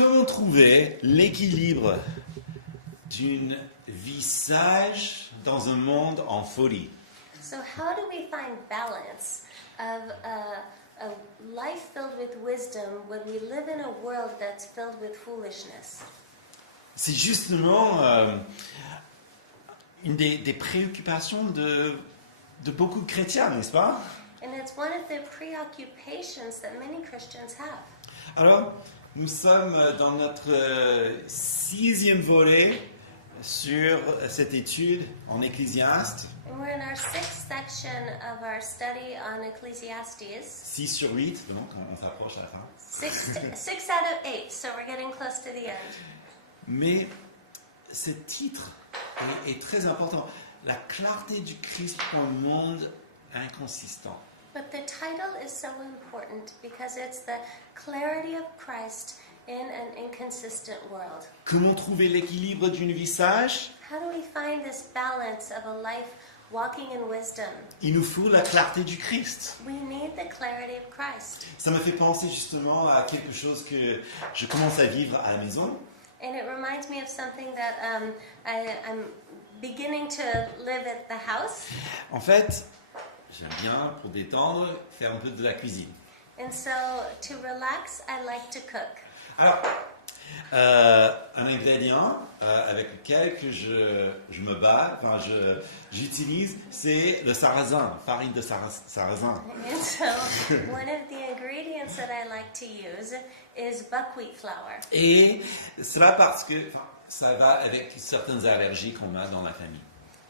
Comment trouver l'équilibre d'une vie sage dans un monde en folie? So how do we find balance of a life filled with wisdom when we live in a world that's filled with foolishness? C'est justement une des préoccupations de beaucoup de chrétiens, n'est-ce pas? And it's one of the preoccupations that many Christians have. Alors, nous sommes dans notre 6e volet sur cette étude en Ecclésiaste, And we're in our 6th section of our study on Ecclesiastes. 6 sur 8, donc on s'approche à la fin. 6 out of 8, so we're getting close to the end. Mais ce titre est très important. La clarté du Christ pour un monde inconsistant. But the title is so important because it's the clarity of Christ in an inconsistent world. Comment trouver l'équilibre d'une vie sage? How do we find this balance of a life walking in wisdom? Il nous faut la clarté du Christ. We need the clarity of Christ. Ça me fait penser justement à quelque chose que je commence à vivre à la maison. And it reminds me of something that I'm beginning to live at the house. En fait, j'aime bien, pour détendre, faire un peu de la cuisine. And so to relax, I like to cook. Alors, un ingrédient avec lequel que je me bats, j'utilise, c'est le sarrasin, farine de sarrasin. And so one of the ingredients that I like to use is buckwheat flour. Et cela parce que ça va avec certaines allergies qu'on a dans la famille.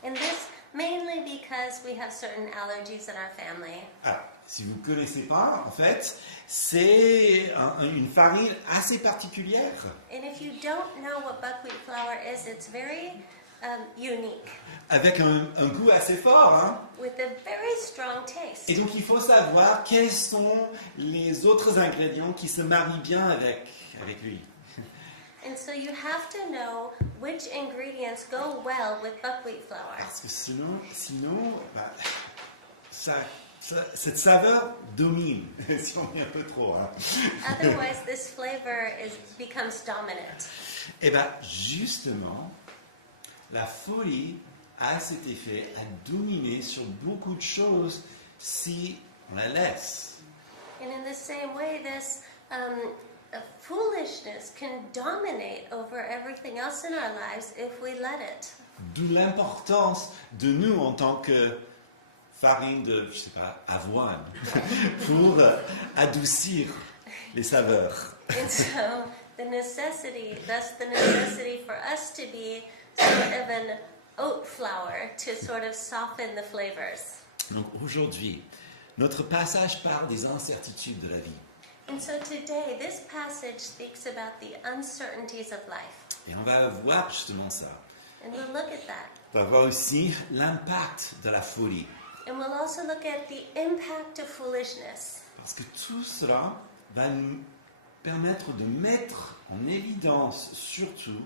And this mainly because we have certain allergies in our family. Alors, si vous ne connaissez pas, en fait, c'est une farine assez particulière. And if you don't know what buckwheat flour is, it's very unique, Avec un goût assez fort, hein? with a very strong taste. Et donc il faut savoir quels sont les autres ingrédients qui se marient bien avec lui. And so you have to know which ingredients go well with buckwheat flour. Parce que sinon cette saveur domine, si on est un peu trop. Hein. Otherwise, this flavor becomes dominant. Et bien justement, la folie a cet effet à dominer sur beaucoup de choses si on la laisse. And in the same way, this foolishness can dominate over everything else in our lives if we let it. D'où l'importance de nous en tant que farine de, avoine, pour adoucir les saveurs. And so the necessity for us to be sort of an oat flour to sort of soften the flavors. Donc aujourd'hui, notre passage parle des incertitudes de la vie. And so today, this passage speaks about the uncertainties of life. Et on va voir justement ça. And we'll look at that. On va voir aussi l'impact de la folie. And we'll also look at the impact of foolishness. Parce que tout cela va nous permettre de mettre en évidence surtout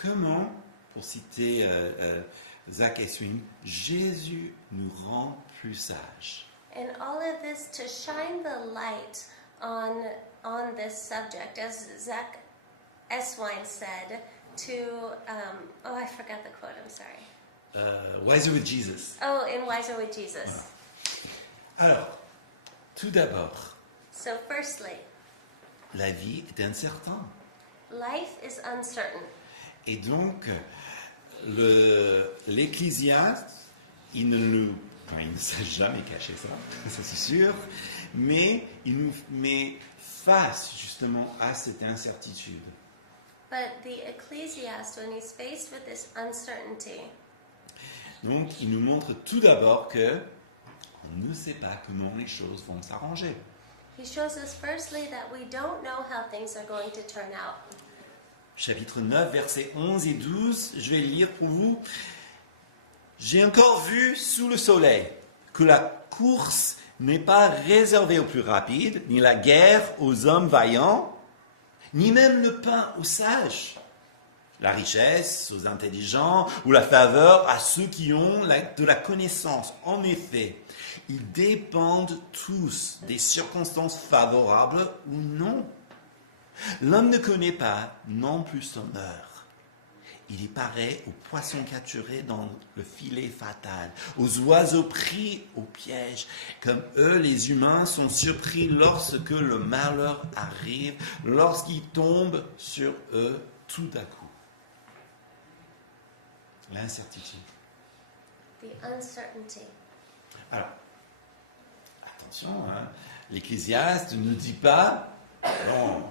comment, pour citer Zach Eswing, Jésus nous rend plus sages. And all of this to shine the light on this subject, as Zach Eswine said, to, I forgot the quote, I'm sorry. Wiser with Jesus. Oh, in Wiser with Jesus. Voilà. Alors, tout d'abord, So firstly, la vie est incertaine. life is uncertain. Et donc, l'Ecclésiaste, il ne s'est jamais caché ça, ça c'est sûr, mais il nous met face justement à cette incertitude. But the Ecclesiast, when he's faced with this uncertainty, Donc, il nous montre tout d'abord que on ne sait pas comment les choses vont s'arranger. he shows us firstly that we don't know how things are going to turn out. Chapitre 9, versets 11 et 12, je vais lire pour vous. J'ai encore vu sous le soleil que la course n'est pas réservée aux plus rapides, ni la guerre aux hommes vaillants, ni même le pain aux sages, la richesse aux intelligents, ou la faveur à ceux qui ont de la connaissance. En effet, ils dépendent tous des circonstances favorables ou non. L'homme ne connaît pas non plus son heure. Il est pareil aux poissons capturés dans le filet fatal, aux oiseaux pris au piège. Comme eux, les humains sont surpris lorsque le malheur arrive, lorsqu'il tombe sur eux tout à coup. L'incertitude. The uncertainty. Alors, attention, hein, l'Ecclésiaste ne dit pas, non,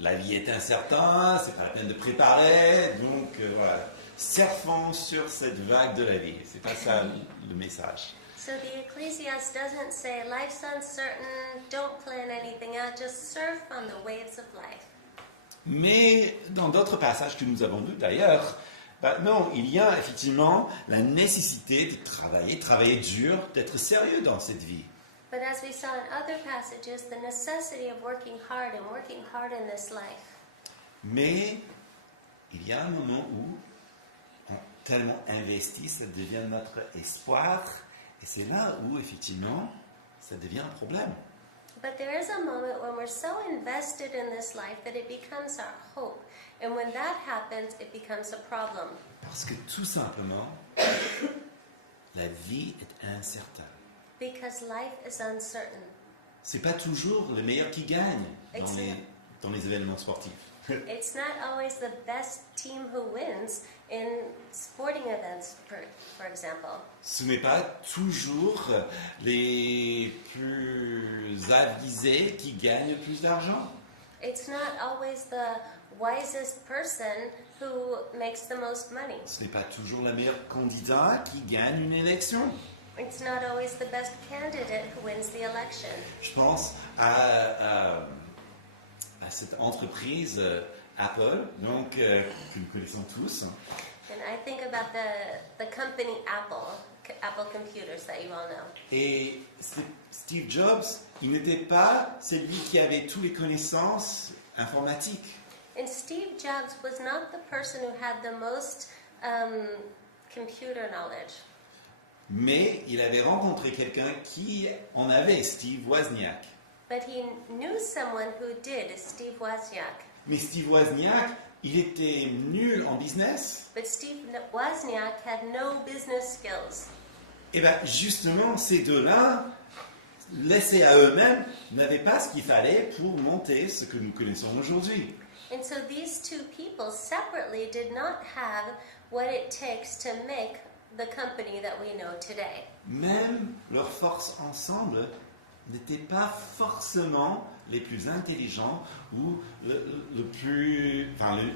la vie est incertaine, c'est pas la peine de préparer, donc voilà, surfons sur cette vague de la vie. C'est pas ça le message. So the Ecclesiastes doesn't say life's uncertain, don't plan anything out, just surf on the waves of life. Mais dans d'autres passages que nous avons lus d'ailleurs, non, il y a effectivement la nécessité de travailler dur, d'être sérieux dans cette vie. But as we saw in other passages, the necessity of working hard in this life. Mais il y a un moment où on tellement investi, ça devient notre espoir, et c'est là où effectivement ça devient un problème. But there is a moment when we're so invested in this life that it becomes our hope. And when that happens, it becomes a problem. Parce que tout simplement, la vie est incertaine. Because life is uncertain. C'est pas toujours le meilleur qui gagne dans les événements sportifs. It's not always the best team who wins in sporting events, for example. Ce n'est pas toujours les plus avisés qui gagnent plus d'argent. It's not always the wisest person who makes the most money. Ce n'est pas toujours le meilleur candidat qui gagne une élection. It's not always the best candidate who wins the election. Je pense à cette entreprise Apple, donc que nous connaissons tous. And I think about the company Apple Computers that you all know. Et Steve Jobs, il n'était pas celui qui avait toutes les connaissances informatiques. And Steve Jobs was not the person who had the most computer knowledge. Mais il avait rencontré quelqu'un qui en avait, Steve Wozniak. But he knew someone who did, Steve Wozniak. Mais Steve Wozniak, il était nul en business. But Steve Wozniak had no business skills. Et bien justement, ces deux-là, laissés à eux-mêmes, n'avaient pas ce qu'il fallait pour monter ce que nous connaissons aujourd'hui. And so these two people separately did not have what it takes to make the company that we know today. Même leurs forces ensemble n'étaient pas forcément les plus intelligents ou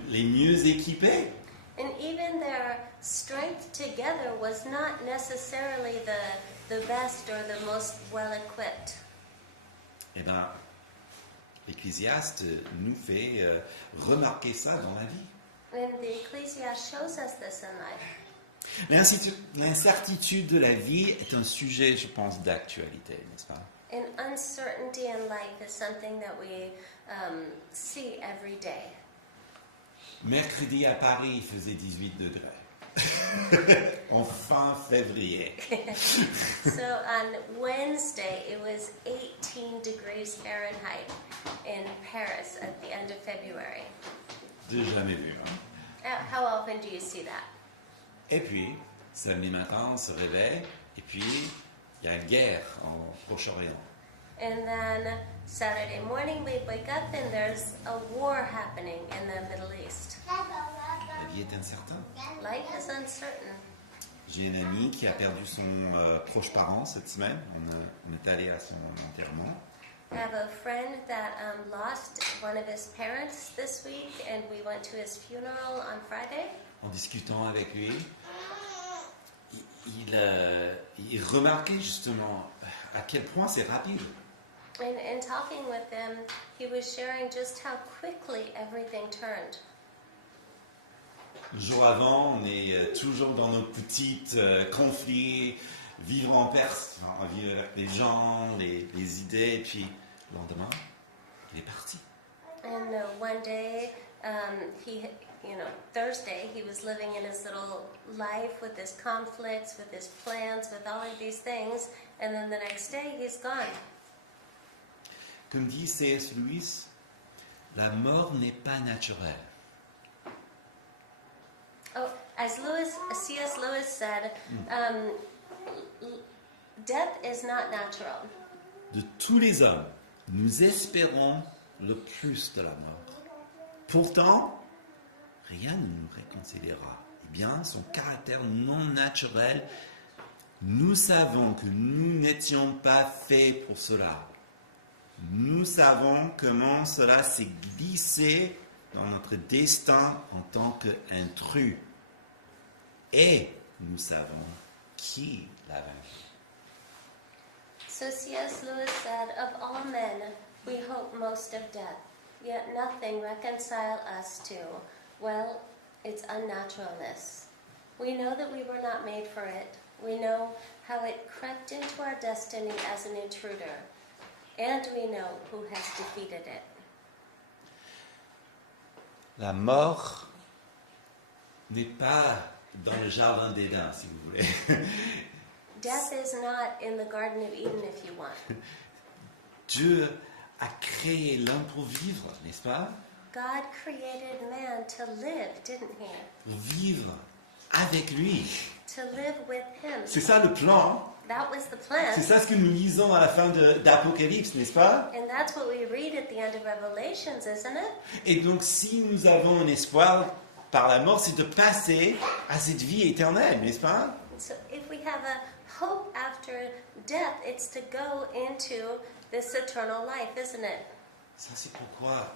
les mieux équipés. And even their strength together was not necessarily the best or the most well-equipped. Eh bien, l'Ecclésiaste nous fait remarquer ça dans la vie. And the Ecclesiastes shows us this in life. L'incertitude de la vie est un sujet, je pense, d'actualité, n'est-ce pas? And uncertainty in life is something that we see every day. Mercredi à Paris, il faisait 18 degrés. En fin février. So on Wednesday, it was 18 degrees Fahrenheit in Paris at the end of February. J'ai jamais vu. Hein? How often do you see that? Et puis, samedi matin, on se réveille, et puis, il y a une guerre en Proche-Orient. And then Saturday morning we wake up and there's a war happening in the Middle East. La vie est incertaine. Life is uncertain. J'ai une amie qui a perdu son proche parent cette semaine. On est allé à son enterrement. I have a friend that lost one of his parents this week and we went to his funeral on Friday. En discutant avec lui, il remarquait justement à quel point c'est rapide. And in talking with him, he was sharing just how quickly everything turned. Le jour avant, on est toujours dans nos petits conflits, vivre en Perse, vivre avec les gens, les idées, et puis le lendemain, il est parti. And one day, Thursday, he was living in his little life with his conflicts, with his plans, with all of these things, and then the next day, he's gone. Comme dit C.S. Lewis, la mort n'est pas naturelle. Oh, as C.S. Lewis said, death is not natural. De tous les hommes, nous espérons le plus de la mort. Pourtant, rien ne nous réconciliera. Eh bien, son caractère non naturel, nous savons que nous n'étions pas faits pour cela. Nous savons comment cela s'est glissé dans notre destin en tant qu'intrus. Et nous savons qui l'a vaincu. So C.S. Lewis said, of all men, we hope most of death, yet nothing reconcile us to, well, its unnaturalness. We know that we were not made for it. We know how it crept into our destiny as an intruder. And we know who has defeated it. La mort n'est pas dans le jardin d'Éden, si vous voulez. Death is not in the Garden of Eden, if you want. Dieu a créé l'homme pour vivre, n'est-ce pas? God created man to live, didn't he? Pour vivre avec lui. To live with him. C'est ça le plan. That was the plan. C'est ça ce que nous lisons à la fin d'Apocalypse, n'est-ce pas? And that's what we read at the end of Revelations, isn't it? Et donc si nous avons un espoir par la mort, c'est de passer à cette vie éternelle, n'est-ce pas? So if we have a hope after death, it's to go into this eternal life, isn't it? Ça c'est pourquoi,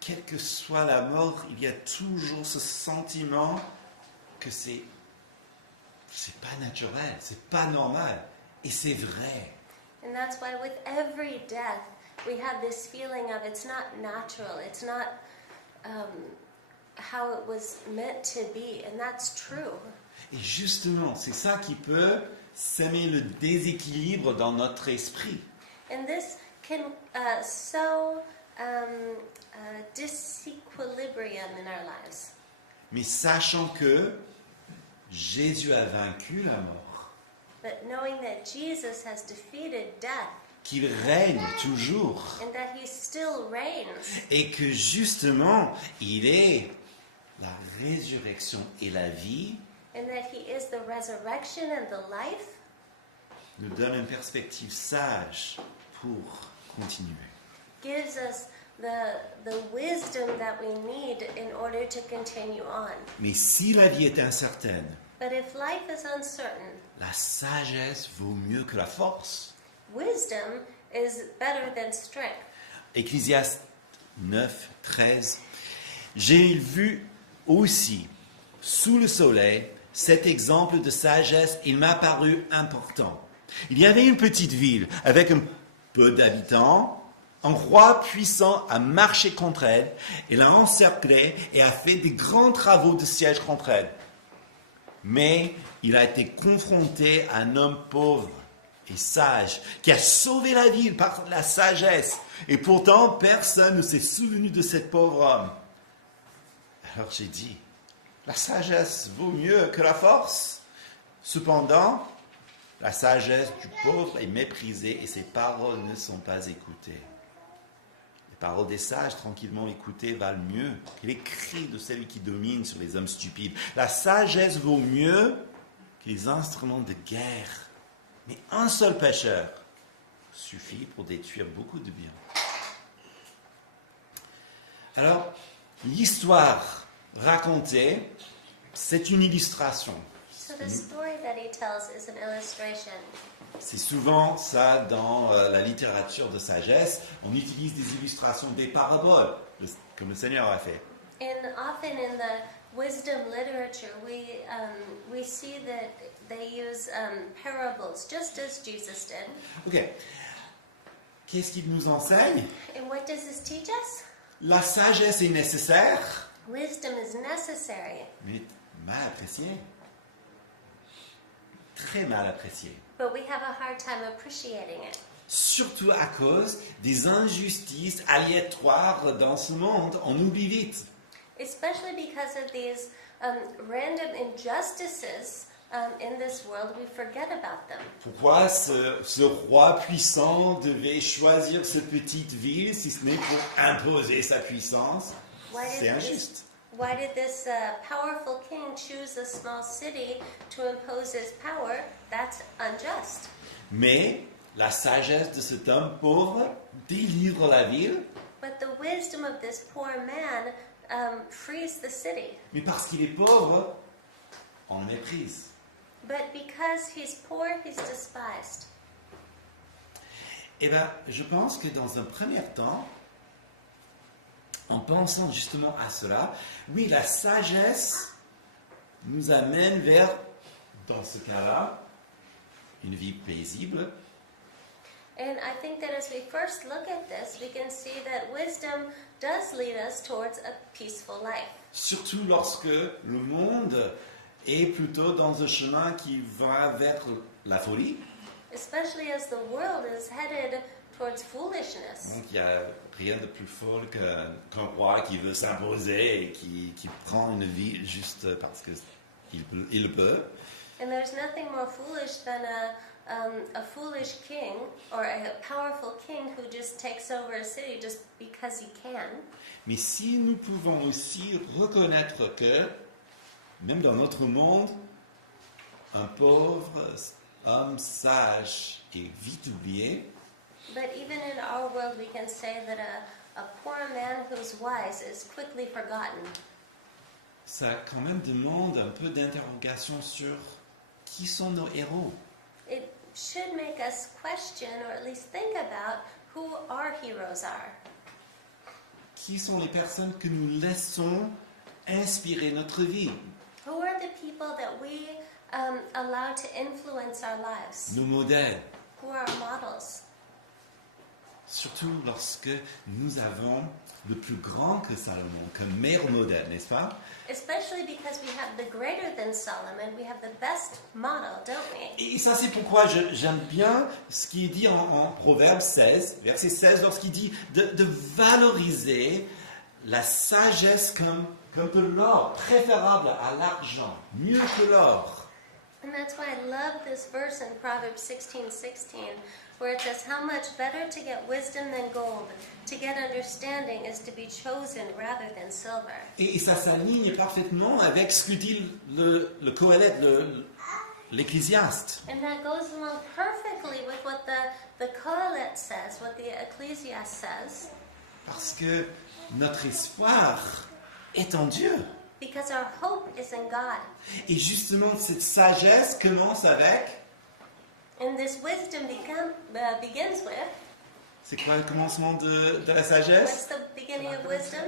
quelle que soit la mort, il y a toujours ce sentiment que c'est pas naturel, c'est pas normal. Et c'est vrai. And that's why with every death, we have this feeling of it's not natural, it's not how it was meant to be, and that's true. Et justement, c'est ça qui peut semer le déséquilibre dans notre esprit. And this can sow disequilibrium in our lives. Mais sachant que Jésus a vaincu la mort, But knowing that Jesus has defeated death qu'il règne toujours, and that he still reigns, et que justement, il est la résurrection et la vie, and that he is the resurrection and the life, nous donne une perspective sage pour continuer. gives us the wisdom that we need in order to continue on. Mais si la vie est incertaine, But if life is uncertain, la sagesse vaut mieux que la force. wisdom is better than strength. Ecclésiaste 9, 13. J'ai vu aussi, sous le soleil, cet exemple de sagesse, il m'a paru important. Il y avait une petite ville avec un peu d'habitants. Un roi puissant a marché contre elle, il l'a encerclée et a fait des grands travaux de siège contre elle. Mais il a été confronté à un homme pauvre et sage qui a sauvé la ville par la sagesse. Et pourtant, personne ne s'est souvenu de cet pauvre homme. Alors j'ai dit, la sagesse vaut mieux que la force. Cependant, la sagesse du pauvre est méprisée et ses paroles ne sont pas écoutées. Les paroles des sages, tranquillement écoutées, valent mieux que les cris de celui qui domine sur les hommes stupides. La sagesse vaut mieux que les instruments de guerre. Mais un seul pécheur suffit pour détruire beaucoup de biens. Alors, l'histoire racontée, c'est une illustration. So the story that he tells is an illustration. C'est souvent ça dans la littérature de sagesse. On utilise des illustrations, des paraboles, comme le Seigneur a fait. And often in the wisdom literature, we see that they use parables, just as Jesus did. Ok. Qu'est-ce qu'il nous enseigne? And what does this teach us? La sagesse est nécessaire, Wisdom is necessary, mais mal appréciée. Très mal appréciée. but we have a hard time appreciating it. Surtout à cause des injustices aléatoires dans ce monde. On oublie vite. Especially because of these random injustices in this world, we forget about them. Pourquoi ce roi puissant devait choisir cette petite ville si ce n'est pour imposer sa puissance? C'est injuste. Why did this powerful king choose a small city to impose his power? That's unjust. Mais la sagesse de cet homme pauvre délivre la ville. But the wisdom of this poor man frees the city. Mais parce qu'il est pauvre, on le méprise. But because he's poor, he's despised. Eh bien, je pense que dans un premier temps, en pensant justement à cela, oui, la sagesse nous amène vers, dans ce cas-là, une vie paisible. And I think that as we first look at this, we can see that wisdom does lead us towards a peaceful life. Surtout lorsque le monde est plutôt dans un chemin qui va vers la folie. Especially as the world is headed towards foolishness. Donc il n'y a rien de plus folle qu'un roi qui veut s'imposer et qui prend une vie juste parce qu'il le peut. And there's nothing more foolish than a foolish king or a powerful king who just takes over a city just because he can. Mais si nous pouvons aussi reconnaître que, même dans notre monde, un pauvre homme sage est vite oublié, But even in our world, we can say that a poor man who's wise is quickly forgotten. ça quand même demande un peu d'interrogation sur qui sont nos héros. It should make us question or at least think about who our heroes are. Qui sont les personnes que nous laissons inspirer notre vie? Who are the people that we allow to influence our lives? Nos modèles. Who are our models? Surtout lorsque nous avons le plus grand que Salomon comme meilleur modèle, n'est-ce pas? Especially because we have the greater than Solomon, we have the best model, don't we? Et ça, c'est pourquoi j'aime bien ce qui est dit en Proverbe 16, verset 16, lorsqu'il dit de valoriser la sagesse comme de l'or, préférable à l'argent, mieux que l'or. And that's why I love this verse in Proverbs 16:16, where it says, "How much better to get wisdom than gold, to get understanding is to be chosen rather than silver." Et ça s'aligne parfaitement avec ce que dit le Coëlette, l'Ecclésiaste. And that goes along perfectly with what the Kohelet says, what the Ecclesiastes says, Parce que notre espoir est en Dieu. because our hope is in God. Et justement, cette sagesse commence avec... And this wisdom begins with, C'est quoi le commencement de la what's sagesse? the beginning of wisdom?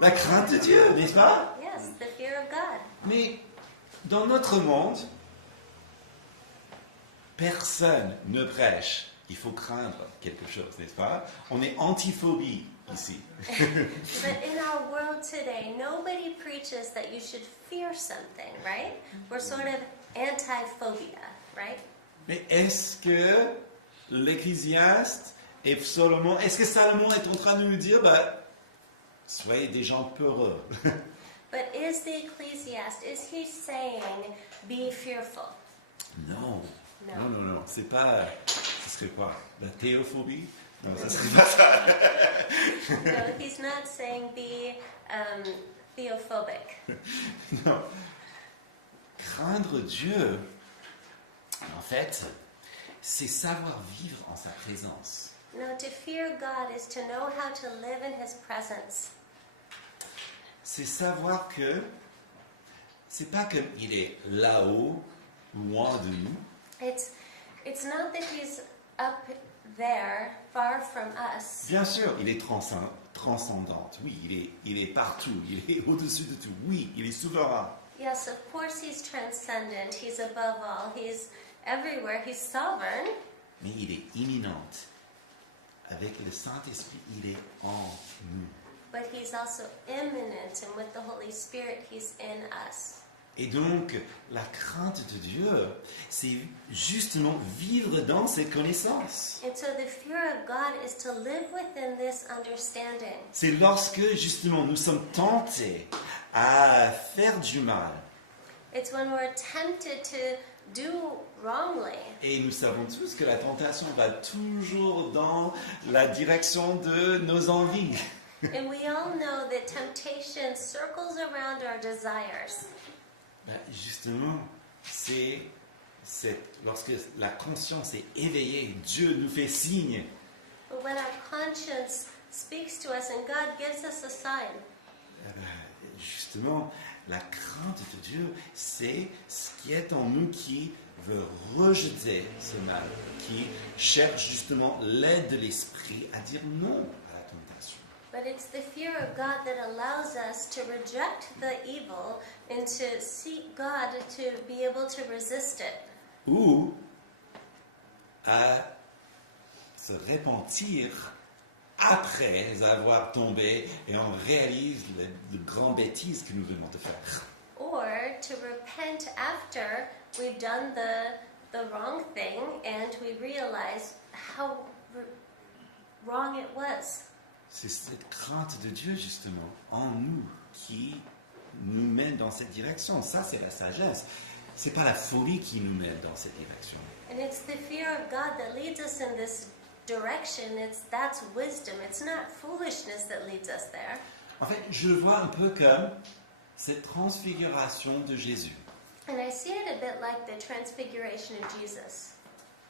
La crainte de Dieu, n'est-ce pas? Yes, the fear of God. Mais dans notre monde, personne ne prêche. Il faut craindre quelque chose, n'est-ce pas? On est antiphobie ici. But in our world today, nobody preaches that you should fear something, right? We're sort of anti-phobia, right? Mais est-ce que l'Ecclésiaste et Salomon, est-ce que Salomon est en train de nous dire, soyez des gens peureux? But is the Ecclesiastes, is he saying, be fearful? Non. No. Non. C'est pas. Ce serait quoi? La théophobie? Non, ça serait pas ça. No, he's not saying be theophobic. Non. Craindre Dieu, en fait, c'est savoir vivre en sa présence. No, to fear God is to know how to live in his presence. C'est savoir que c'est pas comme il est là-haut, loin de nous. It's not that he's up there, far from us. Bien sûr, il est transcendant. Oui, il est partout. Il est au-dessus de tout. Oui, il est souverain. Yes, of course he's transcendent. He's above all. He's everywhere. He's sovereign. Mais il est imminent. Avec le Saint-Esprit, il est en nous. But he's also immanent, and with the Holy Spirit, he's in us. Et donc, la crainte de Dieu, c'est justement vivre dans cette connaissance. And so the fear of God is to live within this understanding. C'est lorsque, justement, nous sommes tentés à faire du mal, It's when we're tempted to do wrongly. Et nous savons tous que la tentation va toujours dans la direction de nos envies. And we all know that temptation circles around our desires. Justement, lorsque la conscience est éveillée, Dieu nous fait signe. But when our conscience speaks to us and God gives us a sign, Justement, la crainte de Dieu, c'est ce qui est en nous qui veut rejeter ce mal, qui cherche justement l'aide de l'esprit à dire non à la tentation. but it's the fear of God that allows us to reject the evil and to seek God to be able to resist it. Ou à se repentir après avoir tombé et on réalise les grandes bêtises que nous venons de faire. Or to repent after we've done the wrong thing and we realize how wrong it was. C'est cette crainte de Dieu, justement, en nous, qui nous mène dans cette direction. Ça, c'est la sagesse. C'est pas la folie qui nous mène dans cette direction. And it's the fear of God that leads us in this direction. That's wisdom. It's not foolishness that leads us there. En fait, je le vois un peu comme cette transfiguration de Jésus. And I see it a bit like the transfiguration of Jesus.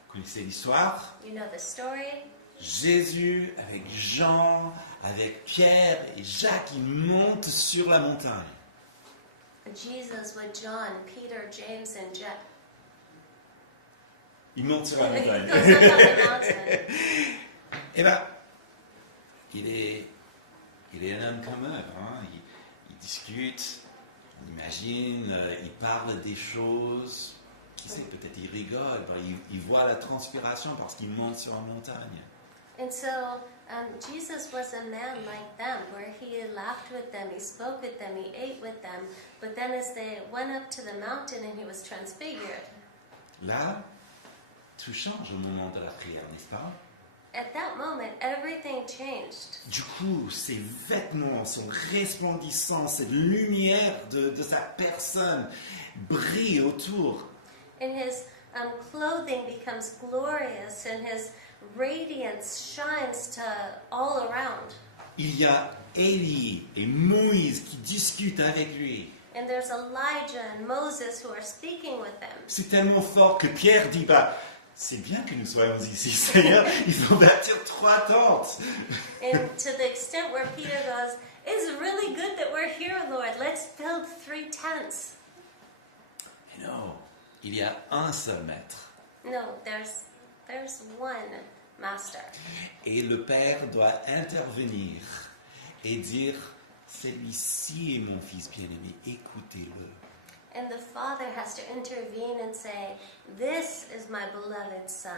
Vous connaissez l'histoire? You know the story. Jésus, avec Jean, avec Pierre et Jacques, ils montent sur la montagne. Jesus with John, Peter, James, and Jack. Ils montent sur la He montagne. goes up on the mountain. Et bien, il est un homme comme eux. Hein? Il discute, il imagine, il parle des choses. Qui sait, peut-être il rigole. Il voit la transpiration parce qu'il monte sur la montagne. And so Jesus was a man like them, where he laughed with them, he spoke with them, he ate with them. But then as they went up to the mountain and he was transfigured, Là, tout change au moment de la prière, n'est-ce pas? at that moment, everything changed. Du coup, ses vêtements sont resplendissants, cette lumière de sa personne brille autour. And his clothing becomes glorious, and his radiance shines to all around. Il y a Élie et Moïse qui discutent avec lui. And there's Elijah and Moses who are speaking with them. C'est tellement fort que Pierre dit, c'est bien que nous soyons ici, Seigneur, il faut bâtir 3 tentes. And to the extent where Peter goes, it's really good that we're here, Lord. Let's build 3 tents. Mais non, il y a un seul maître. No, there's one master. Et le Père doit intervenir et dire, celui-ci est mon fils bien-aimé, écoutez-le. And the father has to intervene and say, this is my beloved son.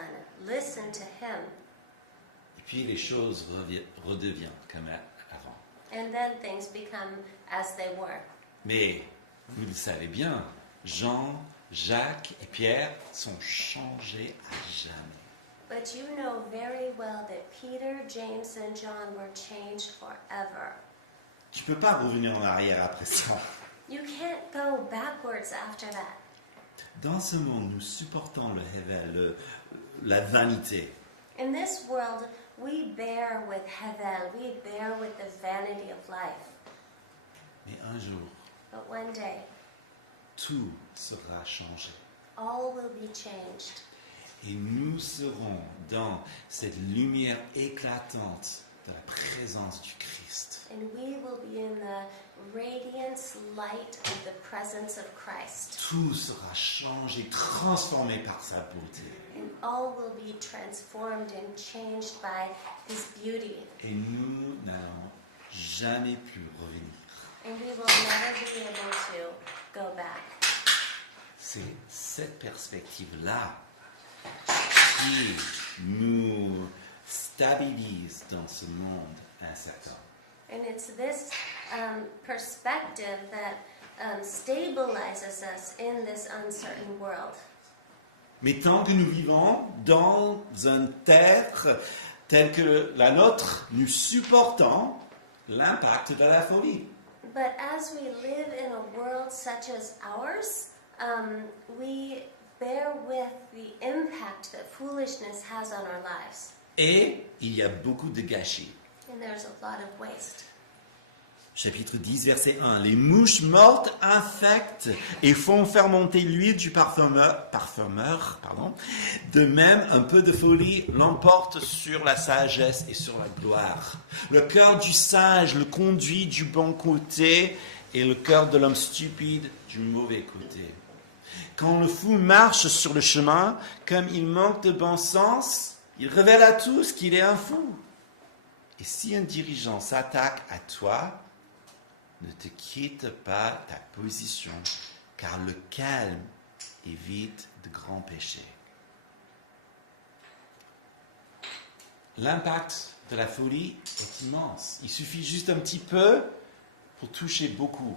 Listen to him. Et puis les choses redeviennent comme avant. And then things become as they were. Mais vous le savez bien, Jean, Jacques et Pierre sont changés à jamais. But you know very well that Peter, James, and John were changed forever. Tu ne peux pas revenir en arrière après ça. You can't go backwards after that. Dans ce monde, nous supportons le rével, la vanité. In this world, we bear with Hevel, we bear with the vanity of life. Mais un jour, But one day, tout sera changé. all will be changed. Et nous serons dans cette lumière éclatante de la présence du Christ. And we will be in the radiance light of the presence of Christ. Tout sera changé, transformé par sa beauté. And all will be transformed and changed by His beauty. Et nous n'allons jamais plus revenir. And we will never be able to go back. C'est cette perspective-là qui nous stabilise dans ce monde incertain. And it's this perspective that stabilizes us in this uncertain world. Mais tant que nous vivons dans une terre telle que la nôtre, nous supportons l'impact de la folie. But as we live in a world such as ours, we bear with the impact that foolishness has on our lives. Et il y a beaucoup de gâchis. And there's a lot of waste. Chapitre 10, verset 1. Les mouches mortes infectent et font fermenter l'huile du parfumeur. De même, un peu de folie l'emporte sur la sagesse et sur la gloire. Le cœur du sage le conduit du bon côté et le cœur de l'homme stupide du mauvais côté. Quand le fou marche sur le chemin, comme il manque de bon sens, il révèle à tous qu'il est un fou. Et si un dirigeant s'attaque à toi, ne te quitte pas ta position, car le calme évite de grands péchés. L'impact de la folie est immense. Il suffit juste un petit peu pour toucher beaucoup.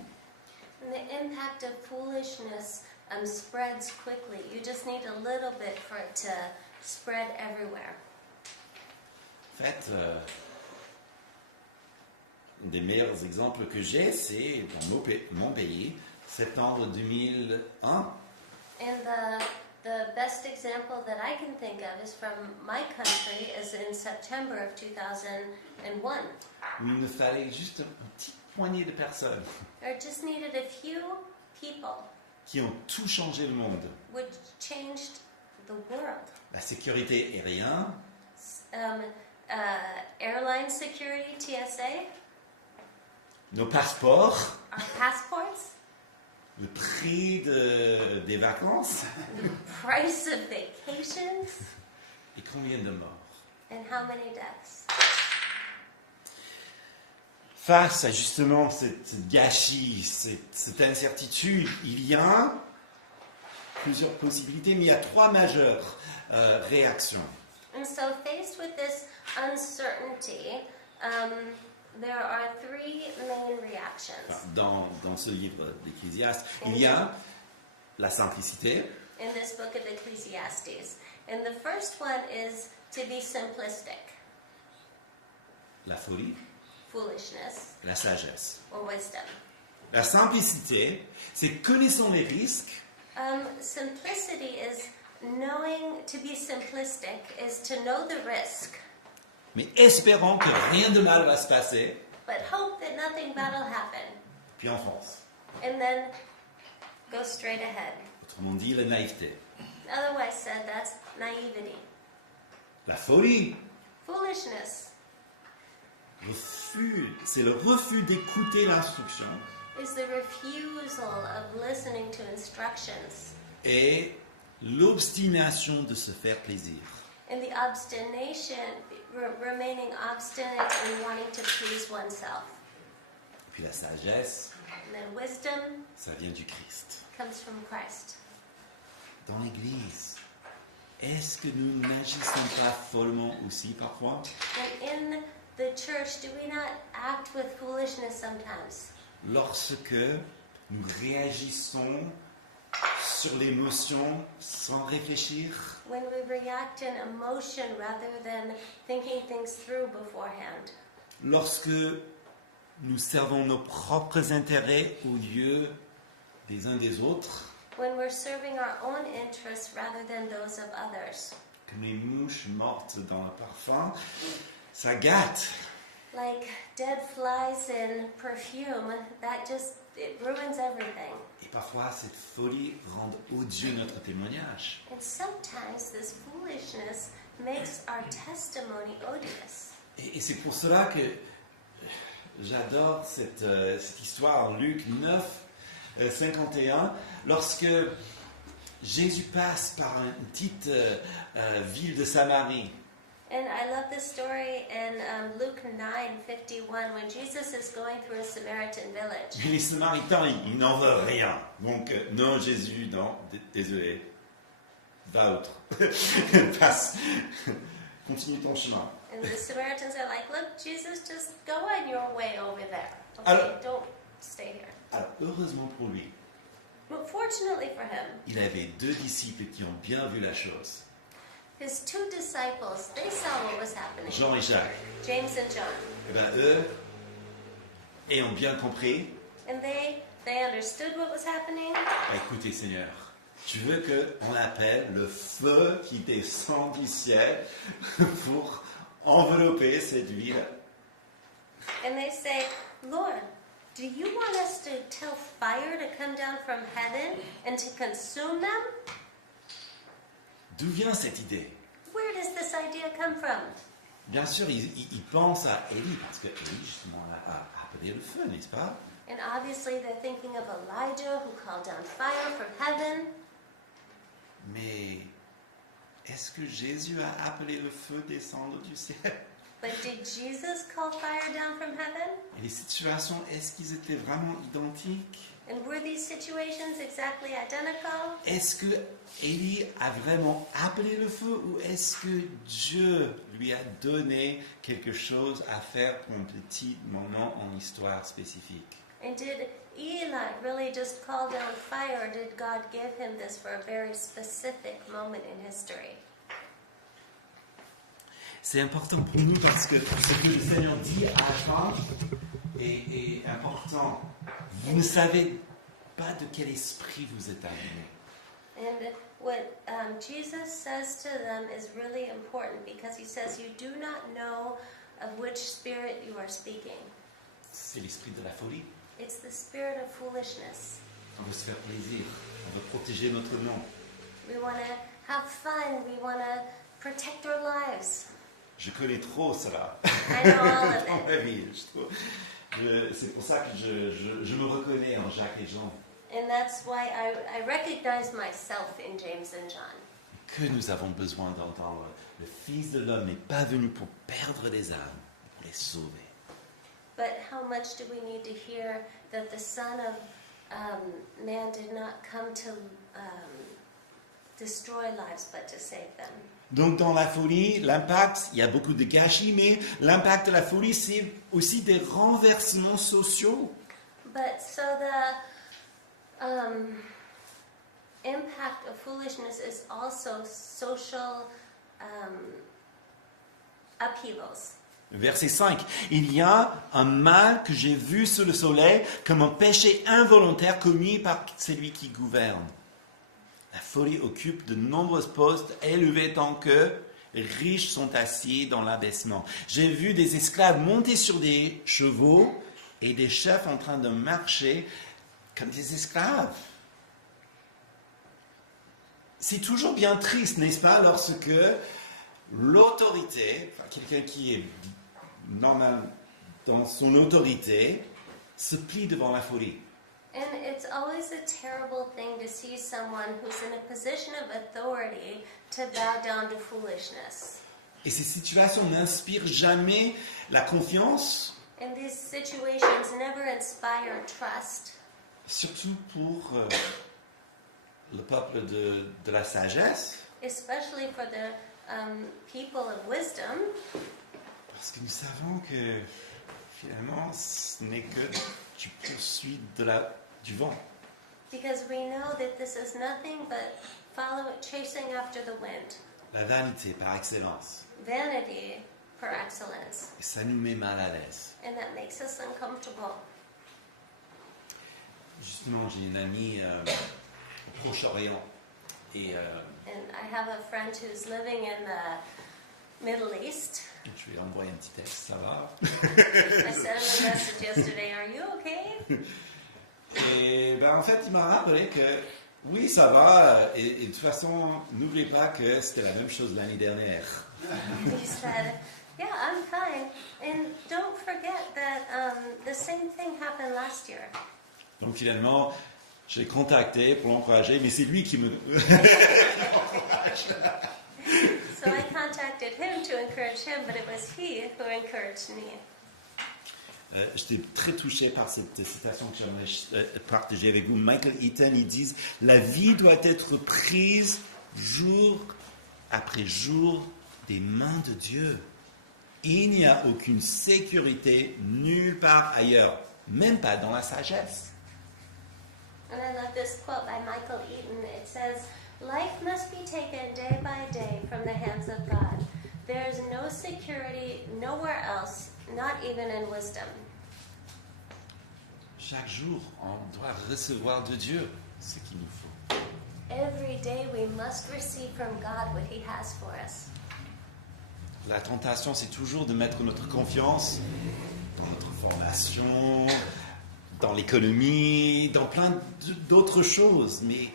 And the impact of foolishness spreads quickly. You just need a little bit for it to spread everywhere. En fait, un des meilleurs exemples que j'ai, c'est dans mon pays, septembre 2001. And the best example that I can think of is from my country, is in September of 2001. Où il nous fallait juste un petit poignée de personnes There just needed a few people qui ont tout changé le monde. which changed the world. La sécurité aérienne, Airline security, TSA, nos passeports, our passports, le prix des vacances the price of vacations, et combien de morts. and how many deaths. Face à justement cette gâchis, cette incertitude, il y a plusieurs possibilités, mais il y a trois majeures réactions. And so, faced with this uncertainty, there are three main reactions. Dans ce livre d'Ecclésiaste, il y a la simplicité, In this book of Ecclesiastes. And the first one is to be simplistic, la folie, foolishness, la sagesse. or wisdom. La simplicité, c'est connaissant les risques, Simplicity is knowing, to be simplistic is to know the risk, mais espérant que rien de mal va se passer, but hope that nothing bad will happen, puis on fonce. and then go straight ahead. Autrement dit, la naïveté. Otherwise said, that's naivety. La folie, Foolishness c'est le refus d'écouter l'instruction is the refusal of listening to instructions et l'obstination de se faire plaisir. and the obstination, remaining obstinate in wanting to please oneself. Puis la sagesse, And then wisdom ça vient du Christ. comes from Christ. Dans l'Église, est-ce que nous n'agissons pas follement aussi parfois? And in the church, do we not act with foolishness sometimes? Lorsque nous réagissons sur l'émotion sans réfléchir, When we react in emotion rather than thinking things through beforehand. lorsque nous servons nos propres intérêts au lieu des uns des autres, When we're serving our own interests rather than those of others. comme les mouches mortes dans le parfum, ça gâte. Like dead flies in perfume, that just, it ruins everything. Et parfois, cette folie rend odieux notre témoignage. And sometimes this foolishness makes our testimony odious. Et c'est pour cela que j'adore cette histoire en Luc 9, 51, lorsque Jésus passe par une petite ville de Samarie. And I love this story in Luke 9:51 when Jesus is going through a Samaritan village. Mais les Samaritains, ils n'en veulent rien. Donc, non, Jésus, non, désolé. Va autre. Passe. Continue ton chemin. And the Samaritans are like, look, Jesus, just go on your way over there. Okay, Alors- don't stay here. Alors, heureusement pour lui, But fortunately for him, il avait deux disciples qui ont bien vu la chose. his two disciples, they saw what was happening. Jean et Jacques. James and John. Eh bien, eux, ayant bien compris, And they understood what was happening. Écoutez, Seigneur, tu veux qu'on appelle le feu qui descend du ciel pour envelopper cette ville? And they say, Lord, do you want us to tell fire to come down from heaven and to consume them? D'où vient cette idée? Where does this idea come from? Bien sûr, ils pensent à Élie, parce que Élie, justement, a appelé le feu, n'est-ce pas? And obviously they're thinking of Elijah who called down fire from heaven. Mais est-ce que Jésus a appelé le feu descendre du ciel? But did Jesus call fire down from heaven? Et les situations, est-ce qu'ils étaient vraiment identiques? And were these situations exactly identical? Est-ce que Élie a vraiment appelé le feu ou est-ce que Dieu lui a donné quelque chose à faire pour un petit moment en histoire spécifique? And did Eli really just call down fire, or did God give him this for a very specific moment in history? C'est important pour nous parce que ce que le Seigneur dit à la fin est important. Vous ne savez pas de quel esprit vous êtes animé. And what Jesus says to them is really important because he says you do not know of which spirit you are speaking. C'est l'esprit de la folie. It's the spirit of foolishness. On veut se faire plaisir. On veut protéger notre nom. We want to have fun. We want to protect our lives. Je connais trop cela. I know all of Dans it. ma vie. C'est pour ça que je me reconnais en Jacques et Jean. And that's why I recognize myself in James and John. Que nous avons besoin d'entendre. Le Fils de l'homme n'est pas venu pour perdre les âmes, pour les sauver. But how much do we need to hear that the Son of Man did not come to destroy lives, but to save them? Donc dans la folie, l'impact, il y a beaucoup de gâchis, mais l'impact de la folie, c'est aussi des renversements sociaux. But so the impact of foolishness is also social upheavals. Verset 5. Il y a un mal que j'ai vu sous le soleil comme un péché involontaire commis par celui qui gouverne. La folie occupe de nombreux postes élevés tant que riches sont assis dans l'abaissement. J'ai vu des esclaves monter sur des chevaux et des chefs en train de marcher comme des esclaves. C'est toujours bien triste, n'est-ce pas, lorsque l'autorité, enfin, quelqu'un qui est normal dans son autorité, se plie devant la folie. And it's always a terrible thing to see someone who's in a position of authority to bow down to foolishness. Et ces situations n'inspirent jamais la confiance, And these situations never inspire trust, surtout pour le peuple de la sagesse, especially for the people of wisdom, parce que nous savons que finalement ce n'est que du poursuite du vent. because we know that this is nothing but chasing after the wind. La vanité par excellence. Vanity per excellence. Et ça nous met mal à l'aise. And that makes us uncomfortable. Justement, j'ai une amie au Proche-Orient et And I have a friend who's living in the Middle East. je lui ai envoyé un petit texte, ça va? I sent him a message yesterday, are you okay? Et ben, en fait, il m'a rappelé que oui, ça va, et de toute façon, n'oubliez pas que c'était la même chose l'année dernière. He said, yeah, I'm fine. And don't forget that the same thing happened last year. Donc finalement, j'ai contacté pour l'encourager, mais c'est lui qui me... So I contacted him to encourage him, but it was he who encouraged me. J'étais très touché par cette citation que j'aimerais partager avec vous. Michael Eaton, ils disent « La vie doit être prise jour après jour des mains de Dieu. Il n'y a aucune sécurité nulle part ailleurs, même pas dans la sagesse. » And I love this quote by Michael Eaton. It says, life must be taken day by day from the hands of God. There is no security nowhere else, not even in wisdom. Chaque jour, on doit recevoir de Dieu ce qu'il nous faut. Every day we must receive from God what He has for us. La tentation, c'est toujours de mettre notre confiance dans notre formation, dans l'économie, dans plein d'autres choses, mais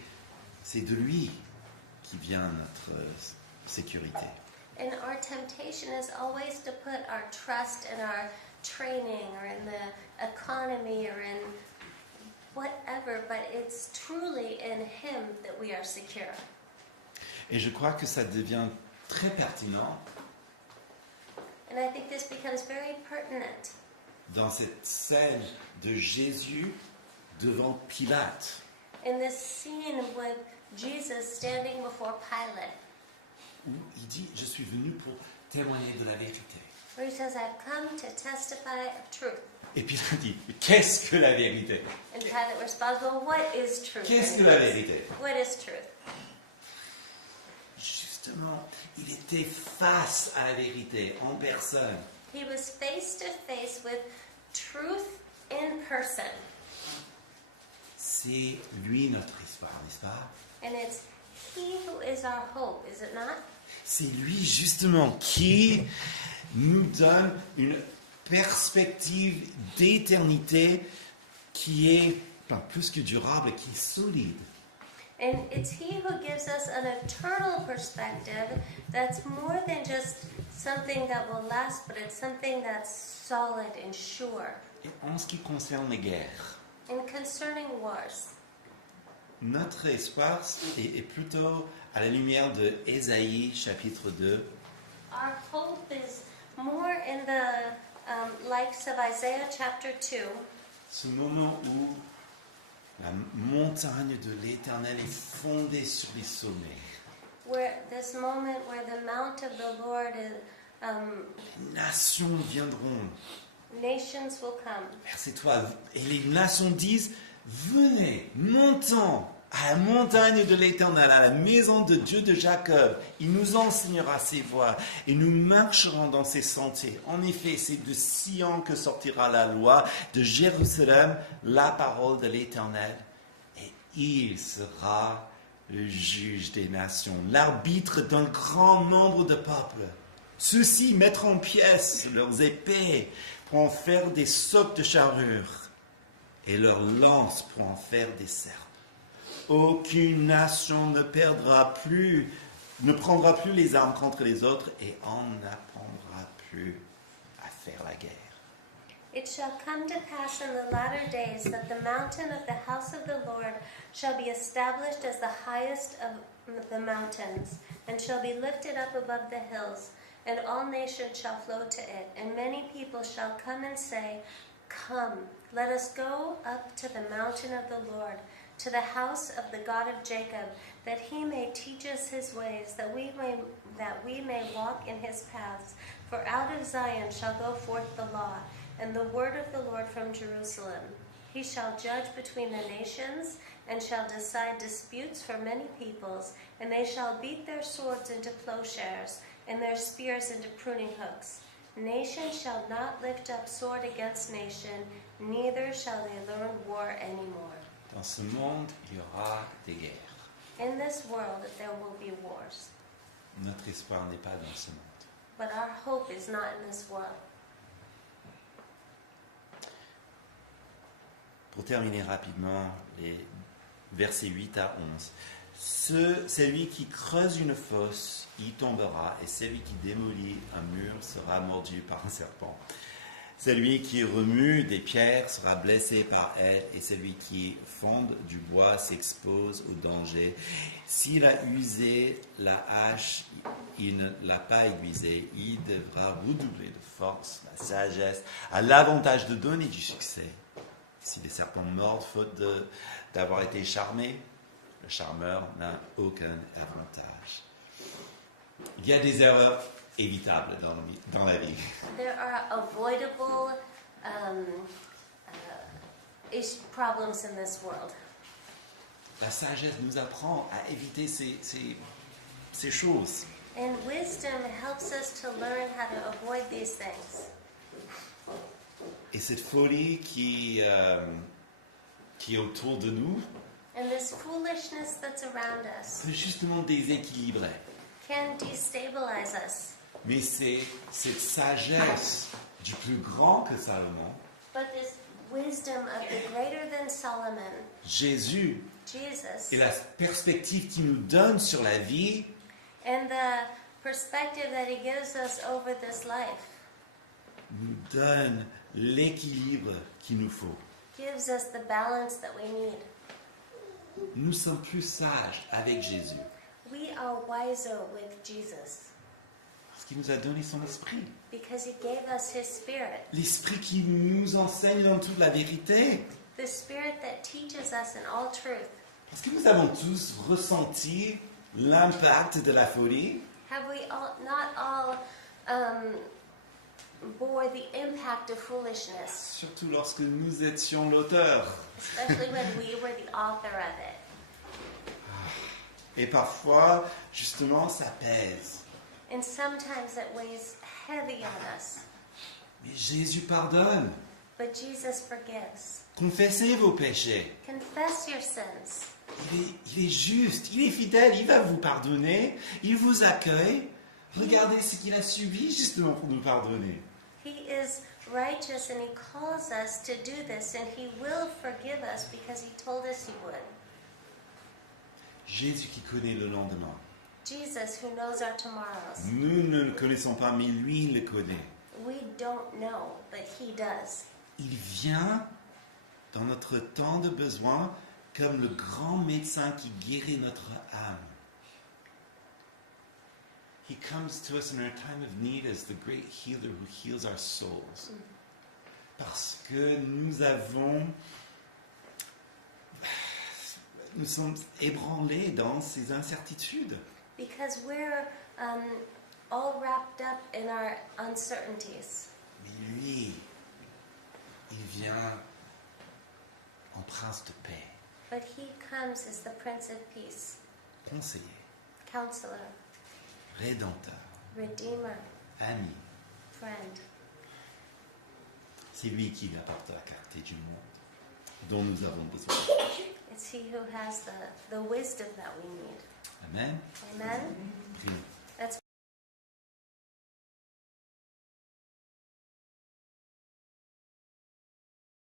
c'est de lui qui vient notre sécurité. And our temptation is always to put our trust in our training or in the economy or in whatever, but it's truly in Him that we are secure. Et je crois que ça devient très pertinent And I think this becomes very pertinent dans cette scène de Jésus devant Pilate, in this scene with Jesus standing before Pilate, où il dit « Je suis venu pour témoigner de la vérité where he says, I've come to testify of truth. ». Et Pilate dit « Qu'est-ce que la vérité ? And Pilate responds, well, what is truth? Qu'est-ce que la vérité ?» What is truth? Justement, il était face à la vérité en personne. He was face to face with truth in person. C'est lui notre histoire, n'est-ce pas ? And it's He who is our hope, is it not? C'est lui justement qui nous donne une perspective d'éternité qui est plus que durable, qui est solide. And it's He who gives us an eternal perspective that's more than just something that will last, but it's something that's solid and sure. Et en ce qui concerne les guerres, And concerning wars, notre espoir est plutôt à la lumière de Ésaïe chapitre 2. our hope is more in the likes of Isaiah chapter 2, Ce moment où la montagne de l'Éternel est fondée sur les sommets. where this moment where the mount of the Lord is, Les nations viendront. nations will come. Verset 3. Et les nations disent, venez, montons à la montagne de l'Éternel, à la maison de Dieu de Jacob. Il nous enseignera ses voies et nous marcherons dans ses sentiers. En effet, c'est de Sion que sortira la loi, de Jérusalem la parole de l'Éternel. Et il sera le juge des nations, l'arbitre d'un grand nombre de peuples. Ceux-ci mettront en pièces leurs épées pour en faire des socs de charrure et leurs lances pour en faire des serpes. Aucune nation ne prendra plus les armes contre les autres et on n'apprendra plus à faire la guerre. It shall come to pass in the latter days that the mountain of the house of the Lord shall be established as the highest of the mountains, and shall be lifted up above the hills, and all nations shall flow to it. And many people shall come and say, Come, let us go up to the mountain of the Lord, to the house of the God of Jacob, that He may teach us His ways, that we may walk in His paths. For out of Zion shall go forth the law, and the word of the Lord from Jerusalem. He shall judge between the nations, and shall decide disputes for many peoples, and they shall beat their swords into plowshares, and their spears into pruning hooks. Nation shall not lift up sword against nation, neither shall they learn war anymore. Dans ce monde, il y aura des guerres. In this world there will be wars, Notre espoir n'est pas dans ce monde. but our hope is not in this world. Pour terminer rapidement, les versets 8 à 11. Celui qui creuse une fosse y tombera, et celui qui démolit un mur sera mordu par un serpent. Celui qui remue des pierres sera blessé par elles, et celui qui fonde du bois s'expose au danger. S'il a usé la hache, il ne l'a pas aiguisée, il devra redoubler de force. La sagesse a l'avantage de donner du succès. Si les serpents mordent faute d'avoir été charmés, le charmeur n'a aucun avantage. Il y a des erreurs évitables dans la vie. There are avoidable problems in this world. La sagesse nous apprend à éviter ces choses. And wisdom helps us to learn how to avoid these things. Et cette folie qui qui est autour de nous And this foolishness that's around us peut justement déséquilibrer. can destabilize us. Mais c'est cette sagesse du plus grand que Salomon, But this wisdom of the greater than Solomon, Jésus, Jesus, et la perspective qu'il nous donne sur la vie, and the perspective that he gives us over this life nous donne l'équilibre qu'il nous faut. gives us the balance that we need. Nous sommes plus sages avec Jésus, We are wiser with Jesus parce qu'il nous a donné son esprit. because he gave us his spirit, L'esprit qui nous enseigne dans toute la vérité. the spirit that teaches us in all truth. Parce que nous avons tous ressenti l'impact de la folie. Have we all, not all bore the impact of foolishness, Surtout lorsque nous étions l'auteur. especially when we were the author of it? Et parfois, justement, ça pèse. And sometimes it weighs heavy on us. Mais Jésus pardonne. But Jesus forgives. Confessez vos péchés. Confess your sins. Il est juste, il est fidèle, il va vous pardonner, il vous accueille. Regardez ce qu'il a subi justement pour nous pardonner. He is righteous and he calls us to do this, and he will forgive us because he told us he would. Jésus qui connaît le lendemain. Jesus who knows our tomorrows. Nous ne le connaissons pas, mais lui il le connaît. We don't know, but he does. Il vient dans notre temps de besoin comme le grand médecin qui guérit notre âme. He comes to us in our time of need as the great healer who heals our souls. Parce que nous sommes ébranlés dans ces incertitudes. Because we're all wrapped up in our uncertainties. Mais lui, il vient en prince de paix, But he comes as the Prince of Peace, conseiller, Counselor, rédempteur, Redeemer, ami. Friend. C'est lui qui apporte la clarté du monde dont nous avons besoin. It's he who has the wisdom that we need. Amen. Amen. Prions.